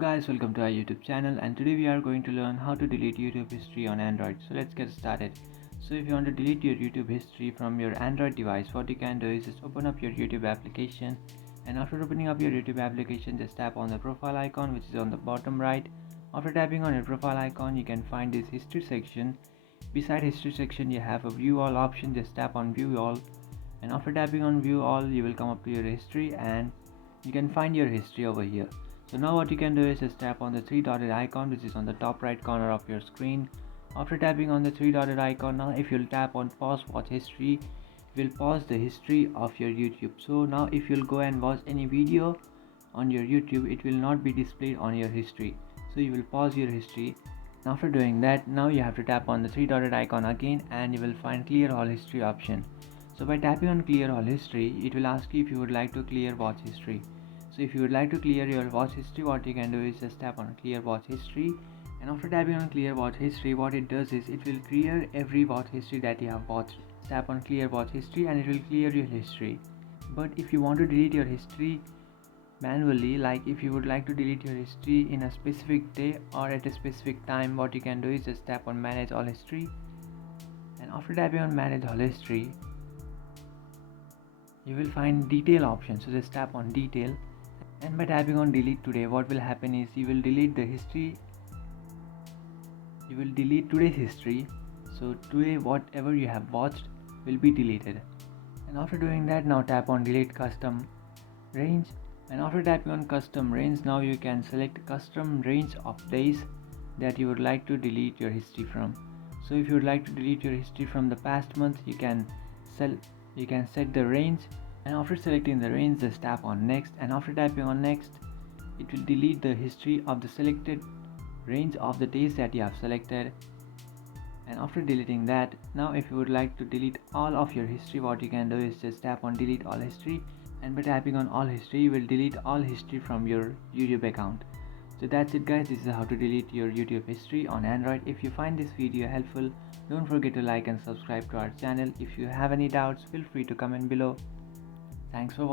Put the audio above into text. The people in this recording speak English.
guys, welcome to our YouTube channel, and today we are going to learn how to delete YouTube history on Android. So let's get started. So if you want to delete your YouTube history from your Android device, what you can do is just open up your YouTube application, and after opening up your YouTube application, just tap on the profile icon which is on the bottom right. After tapping on your profile icon, you can find this history section. Beside history section, you have a view all option. Just tap on view all, and after tapping on view all, you will come up to your history and you can find your history over here. So now what you can do is just tap on the three dotted icon which is on the top right corner of your screen. After tapping on the three dotted icon, now if you'll tap on pause watch history, it will pause the history of your YouTube. So now if you'll go and watch any video on your YouTube, it will not be displayed on your history. So you will pause your history. After doing that, now you have to tap on the three dotted icon again and you will find clear all history option. So by tapping on clear all history, it will ask you if you would like to clear watch history. So if you would like to clear your watch history, what you can do is just tap on clear watch history, and after tapping on clear watch history, what it does is it will clear every watch history that you have watched. Tap on clear watch history and it will clear your history. But if you want to delete your history manually, like if you would like to delete your history in a specific day or at a specific time, what you can do is just tap on manage all history, and after tapping on manage all history, you will find detail option. So just tap on detail, and by tapping on delete today, what will happen is you will delete the history, you will delete today's history. So today whatever you have watched will be deleted. And after doing that, now tap on delete custom range, and after tapping on custom range, now you can select custom range of days that you would like to delete your history from. So if you would like to delete your history from the past month, you can set the range, and after selecting the range, just tap on next, and after tapping on next, it will delete the history of the selected range of the days that you have selected. And after deleting that, now if you would like to delete all of your history, what you can do is just tap on delete all history, and by tapping on all history, you will delete all history from your YouTube account. So that's it guys, this is how to delete your YouTube history on Android. If you find this video helpful, don't forget to like and subscribe to our channel. If you have any doubts, feel free to comment below. Thanks for watching.